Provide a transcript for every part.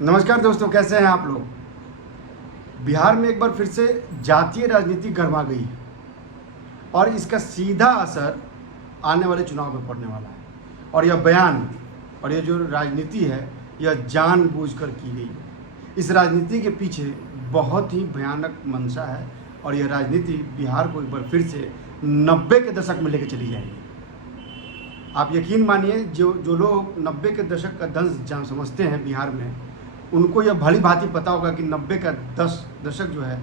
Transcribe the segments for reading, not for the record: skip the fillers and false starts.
नमस्कार दोस्तों, कैसे हैं आप लोग। बिहार में एक बार फिर से जातीय राजनीति गरमा गई है और इसका सीधा असर आने वाले चुनाव में पड़ने वाला है। और यह बयान और यह जो राजनीति है यह जानबूझकर की गई है। इस राजनीति के पीछे बहुत ही भयानक मंशा है और यह राजनीति बिहार को एक बार फिर से 90 के दशक में लेकर चली जाएगी। आप यकीन मानिए, जो लोग 90 के दशक का दंश समझते हैं बिहार में, उनको यह भली भांति पता होगा कि 90 का दशक जो है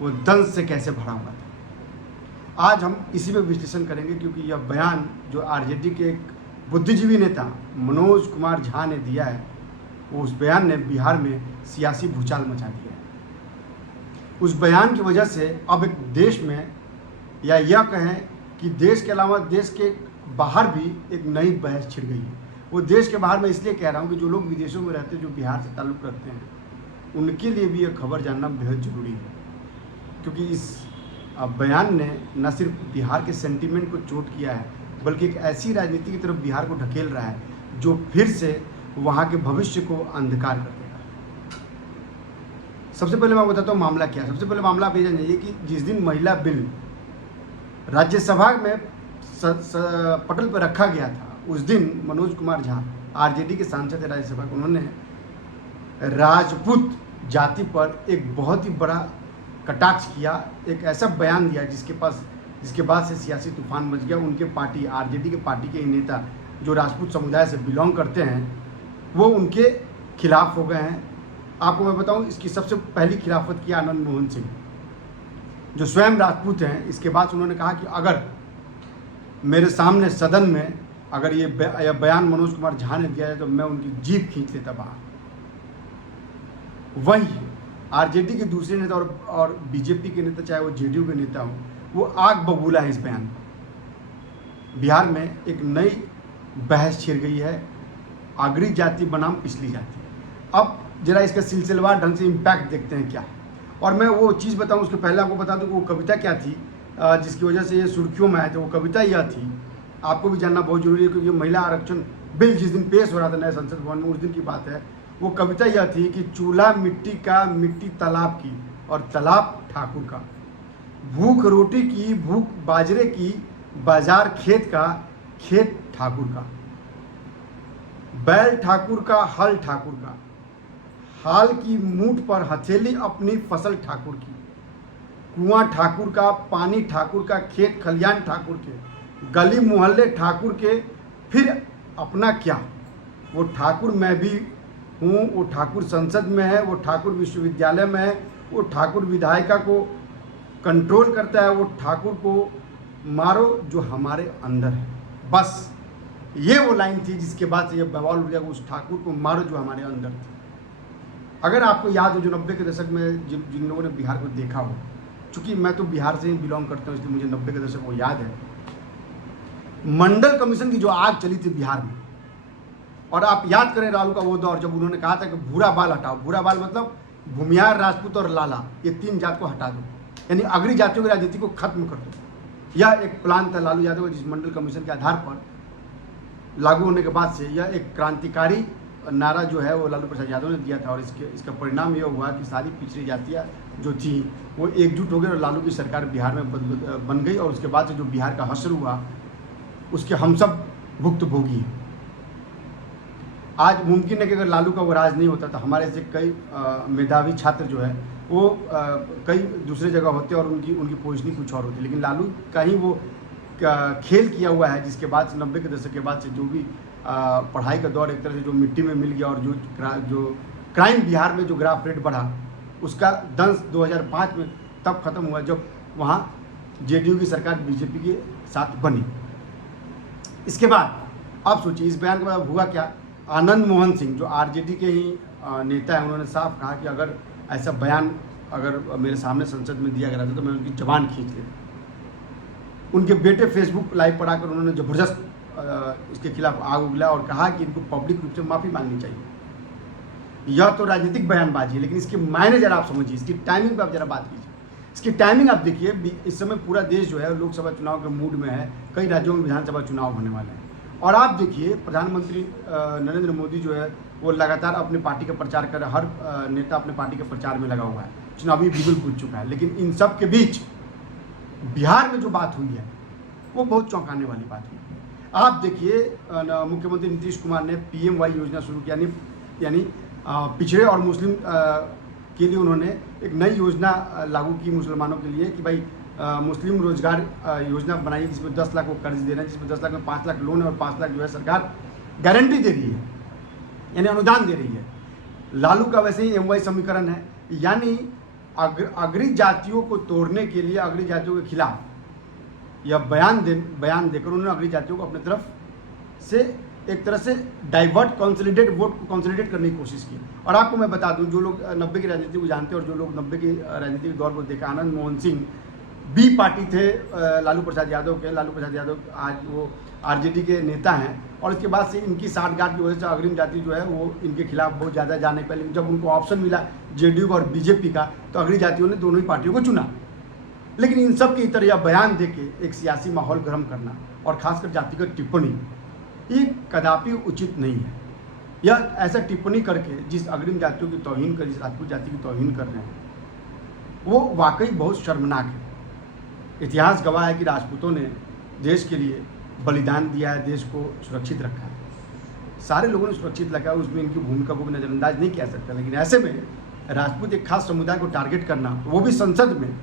वो दंश से कैसे भरा हुआ था। आज हम इसी पे विश्लेषण करेंगे, क्योंकि यह बयान जो आरजेडी के एक बुद्धिजीवी नेता मनोज कुमार झा ने दिया है, वो उस बयान ने बिहार में सियासी भूचाल मचा दिया है। उस बयान की वजह से अब एक देश में, या यह कहें कि देश के अलावा देश के बाहर भी एक नई बहस छिड़ गई है। वो देश के बाहर मैं इसलिए कह रहा हूँ कि जो लोग विदेशों में रहते हैं, जो बिहार से ताल्लुक़ रखते हैं, उनके लिए भी ये खबर जानना बेहद ज़रूरी है। क्योंकि इस बयान ने न सिर्फ बिहार के सेंटीमेंट को चोट किया है, बल्कि एक ऐसी राजनीति की तरफ बिहार को ढकेल रहा है जो फिर से वहाँ के भविष्य को अंधकार कर देगा। सबसे पहले मैं बताता हूँ मामला क्या है। सबसे पहले मामला आप ये जानिए कि जिस दिन महिला बिल राज्यसभा में पटल पर रखा गया था, उस दिन मनोज कुमार झा आरजेडी के सांसद है राज्यसभा के, उन्होंने राजपूत जाति पर एक बहुत ही बड़ा कटाक्ष किया, एक ऐसा बयान दिया जिसके बाद से सियासी तूफान मच गया। उनके पार्टी आरजेडी के पार्टी के नेता जो राजपूत समुदाय से बिलोंग करते हैं, वो उनके खिलाफ हो गए हैं। आपको मैं बताऊं, इसकी सबसे पहली खिलाफत की आनंद मोहन सिंह, जो स्वयं राजपूत हैं। इसके बाद उन्होंने कहा कि अगर मेरे सामने सदन में अगर ये बयान मनोज कुमार झा ने दिया है तो मैं उनकी जीभ खींच लेता बाहर। वही आरजेडी के दूसरे नेता और बीजेपी के नेता, चाहे वो जेडीयू के नेता हो, वो आग बबूला है इस बयान पर। बिहार में एक नई बहस छिड़ गई है, अग्री जाति बनाम पिछली जाति। अब जरा इसका सिलसिलेवार ढंग से इम्पैक्ट देखते हैं क्या है। और मैं वो चीज़ बताऊं उसके पहले आपको बता दूं कि वो कविता क्या थी जिसकी वजह से ये सुर्खियों में आए थे। वो कविता यह थी, आपको भी जानना बहुत जरूरी है, क्योंकि महिला आरक्षण बिल जिस दिन पेश हो रहा था नए संसद भवन में, उस दिन की बात है। वो कविता यह थी कि चूल्हा मिट्टी का, मिट्टी तालाब की, और तालाब ठाकुर का। भूख रोटी की, भूख बाजरे की, बाजार खेत का, खेत ठाकुर का। बैल ठाकुर का, हल ठाकुर का। हाल की मूठ पर हथेली अपनी, फसल ठाकुर की। कुआं ठाकुर का, पानी ठाकुर का, खेत खलियान ठाकुर के, गली मोहल्ले ठाकुर के, फिर अपना क्या। वो ठाकुर मैं भी हूँ, वो ठाकुर संसद में है, वो ठाकुर विश्वविद्यालय में है, वो ठाकुर विधायिका को कंट्रोल करता है, वो ठाकुर को मारो जो हमारे अंदर है। बस ये वो लाइन थी जिसके बाद से ये बवाल उठ गया, उस ठाकुर को मारो जो हमारे अंदर थे। अगर आपको याद हो, जो 90 के दशक में जिन लोगों ने बिहार को देखा हो, चूँकि मैं तो बिहार से ही बिलोंग करता हूँ, इसलिए मुझे 90 के दशक वो याद है। मंडल कमीशन की जो आग चली थी बिहार में, और आप याद करें लालू का वो दौर जब उन्होंने कहा था कि भूरा बाल हटाओ। भूरा बाल मतलब भूमियार, राजपूत और लाला, ये 3 जात को हटा दो, यानी अग्री जातियों की राजनीति को खत्म कर दो। यह एक प्लान था लालू यादव, जिस मंडल कमीशन के आधार पर लागू होने के बाद से यह एक क्रांतिकारी नारा जो है वो लालू प्रसाद यादव ने दिया था। और इसका परिणाम यह हुआ कि सारी पिछड़ी जातियाँ जो थी वो एकजुट हो गई और लालू की सरकार बिहार में बन गई। और उसके बाद से जो बिहार का हश्र हुआ उसके हम सब भुक्तभोगी हैं। आज मुमकिन है कि अगर लालू का वो राज नहीं होता तो हमारे से कई मेधावी छात्र जो है वो कई दूसरे जगह होते और उनकी पोजीशनिंग कुछ और होती, लेकिन लालू का ही वो खेल किया हुआ है, जिसके बाद से 90 के दशक के बाद से जो भी पढ़ाई का दौर एक तरह से जो मिट्टी में मिल गया, और जो क्राइम बिहार में जो ग्राफ रेट बढ़ा, उसका दंश 2005 में तब खत्म हुआ जब वहाँ जेडीयू की सरकार बीजेपी के साथ बनी। इसके बाद आप सोचिए इस बयान के बाद हुआ क्या। आनंद मोहन सिंह जो आरजेडी के ही नेता हैं, उन्होंने साफ कहा कि अगर ऐसा बयान अगर मेरे सामने संसद में दिया गया था तो मैं उनकी जबान खींच लेता। उनके बेटे फेसबुक लाइव पर आकर उन्होंने ज़बरदस्त इसके खिलाफ आग उगला और कहा कि इनको पब्लिक रूप से माफ़ी मांगनी चाहिए। यह तो राजनीतिक बयानबाजी है, लेकिन इसके मायने जरा आप समझिए, इसकी टाइमिंग पर आप जरा बात कीजिए। इसकी टाइमिंग आप देखिए, इस समय पूरा देश जो है लोकसभा चुनाव के मूड में है, कई राज्यों में विधानसभा चुनाव होने वाले हैं। और आप देखिए प्रधानमंत्री नरेंद्र मोदी जो है वो लगातार अपनी पार्टी का प्रचार कर रहा है, हर नेता अपने पार्टी के प्रचार में लगा हुआ है, चुनावी बिगुल पूछ चुका है। लेकिन इन सब के बीच बिहार में जो बात हुई है वो बहुत चौंकाने वाली बात हुई है। आप देखिए, मुख्यमंत्री नीतीश कुमार ने PMY योजना शुरू की, यानी पिछड़े और मुस्लिम के लिए उन्होंने एक नई योजना लागू की मुसलमानों के लिए कि भाई मुस्लिम रोजगार योजना बनाई, जिसमें 10 लाख वो कर्ज दे रहे हैं, जिसमें 10 लाख में 5 लाख लोन है और 5 लाख जो है सरकार गारंटी दे रही है, यानी अनुदान दे रही है। लालू का वैसे ही MY समीकरण है, यानी अग्रणी जातियों को तोड़ने के लिए, अग्रणी जातियों के खिलाफ यह बयान देकर उन्होंने अग्रणी जातियों को अपनी तरफ से एक तरह से डाइवर्ट, कंसोलिडेट वोट को कंसोलिडेट करने की कोशिश की। और आपको मैं बता दूं, जो लोग 90 की राजनीति को जानते हैं और जो लोग 90 की राजनीति के दौर को देखा, आनंद मोहन सिंह B पार्टी थे लालू प्रसाद यादव के। लालू प्रसाद यादव आज वो RJD के नेता हैं और इसके बाद से इनकी साठगांठ की वजह से अग्रिम जाति जो है वो इनके खिलाफ बहुत ज़्यादा जाने पाए। लेकिन जब उनको ऑप्शन मिला JDU और BJP का, तो अग्रणी जातियों ने दोनों ही पार्टियों को चुना। लेकिन इन सब की तरह यह बयान देके एक सियासी माहौल गर्म करना और खासकर जातिगत टिप्पणी, ये कदापि उचित नहीं है। यह ऐसा टिप्पणी करके जिस अग्रिम जातियों की तौहीन कर, जिस राजपूत जाति की तौहीन कर रहे हैं, वो वाकई बहुत शर्मनाक है। इतिहास गवाह है कि राजपूतों ने देश के लिए बलिदान दिया है, देश को सुरक्षित रखा है, सारे लोगों ने सुरक्षित रखा है, उसमें इनकी भूमिका को भी नज़रअंदाज नहीं किया सकता। लेकिन ऐसे में राजपूत एक खास समुदाय को टारगेट करना, वो भी संसद में,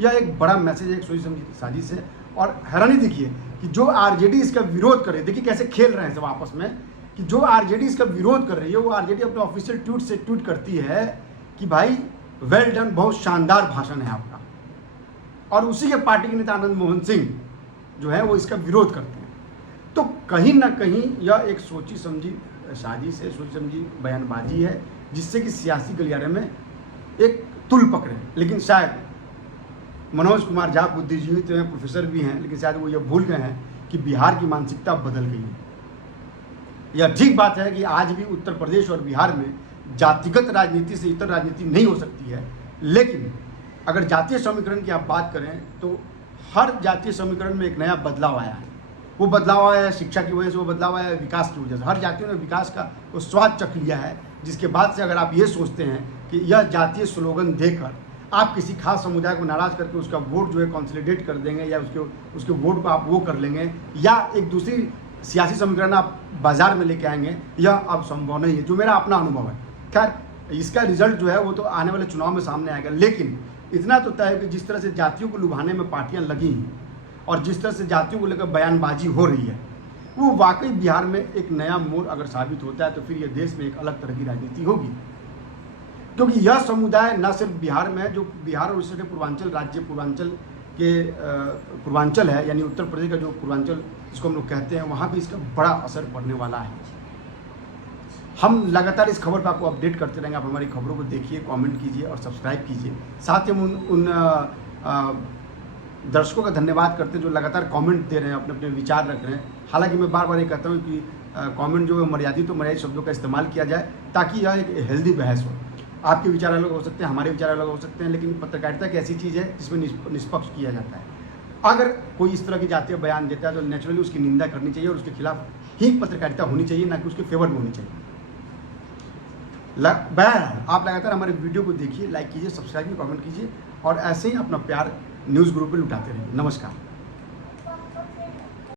यह एक बड़ा मैसेज, एक सोची समझी साजिश है। और हैरानी देखिए कि जो RJD इसका विरोध कर रही है, देखिए कैसे खेल रहे हैं सब आपस में, कि जो RJD इसका विरोध कर रही है, वो RJD अपने ऑफिशियल ट्वीट से ट्वीट करती है कि भाई वेल डन, बहुत शानदार भाषण है आपका। और उसी के पार्टी के नेता आनंद मोहन सिंह जो है वो इसका विरोध करते हैं। तो कहीं ना कहीं यह एक सोची समझी साजिश है, सोची समझी बयानबाजी है, जिससे कि सियासी गलियारे में एक तुल पकड़े। लेकिन शायद मनोज कुमार झा बुद्धिजीवी तो हैं, प्रोफेसर भी हैं, लेकिन शायद वो ये भूल गए हैं कि बिहार की मानसिकता बदल गई है। यह ठीक बात है कि आज भी उत्तर प्रदेश और बिहार में जातिगत राजनीति से इतर राजनीति नहीं हो सकती है, लेकिन अगर जातीय समीकरण की आप बात करें तो हर जातीय समीकरण में एक नया बदलाव आया है। वो बदलाव आया है शिक्षा की वजह से, वो बदलाव आया है विकास की वजह से। हर जातियों ने विकास का वो स्वाद चख लिया है, जिसके बाद से अगर आप ये सोचते हैं कि यह जातीय स्लोगन देकर आप किसी खास समुदाय को नाराज करके उसका वोट जो है कंसोलिडेट कर देंगे, या उसके वोट को आप वो कर लेंगे, या एक दूसरी सियासी समीकरण आप बाजार में लेके आएंगे, यह अब संभव नहीं है, जो मेरा अपना अनुभव है। खैर इसका रिजल्ट जो है वो तो आने वाले चुनाव में सामने आएगा। लेकिन इतना तो तय है कि जिस तरह से जातियों को लुभाने में पार्टियां लगी हैं और जिस तरह से जातियों को लेकर बयानबाजी हो रही है, वो वाकई बिहार में एक नया मोड़ अगर साबित होता है तो फिर यह देश में एक अलग तरह की राजनीति होगी। क्योंकि यह समुदाय न सिर्फ बिहार में है, जो बिहार और उसके पूर्वांचल राज्य, पूर्वांचल है, यानी उत्तर प्रदेश का जो पूर्वांचल जिसको हम लोग कहते हैं, वहाँ भी इसका बड़ा असर पड़ने वाला है। हम लगातार इस खबर पर आपको अपडेट करते रहेंगे। आप हमारी खबरों को देखिए, कमेंट कीजिए और सब्सक्राइब कीजिए। साथ ही हम उन दर्शकों का धन्यवाद करते हैं जो लगातार कमेंट दे रहे हैं, अपने अपने विचार रख रहे हैं। हालांकि मैं बार बार ये कहता हूँ कि कमेंट जो है मर्यादित शब्दों का इस्तेमाल किया जाए, ताकि यह एक हेल्दी बहस हो। आपके विचार अलग हो सकते हैं, हमारे विचार अलग हो सकते हैं, लेकिन पत्रकारिता एक ऐसी चीज़ है जिसमें निष्पक्ष किया जाता है। अगर कोई इस तरह की जातीय बयान देता है तो नेचुरली उसकी निंदा करनी चाहिए और उसके खिलाफ ही पत्रकारिता होनी चाहिए, ना कि उसके फेवर में होनी चाहिए। बहरहाल आप लगातार हमारे वीडियो को देखिए, लाइक कीजिए, सब्सक्राइब कीजिए, कमेंट कीजिए और ऐसे ही अपना प्यार न्यूज़ ग्रुप पर लुटाते रहिए। नमस्कार।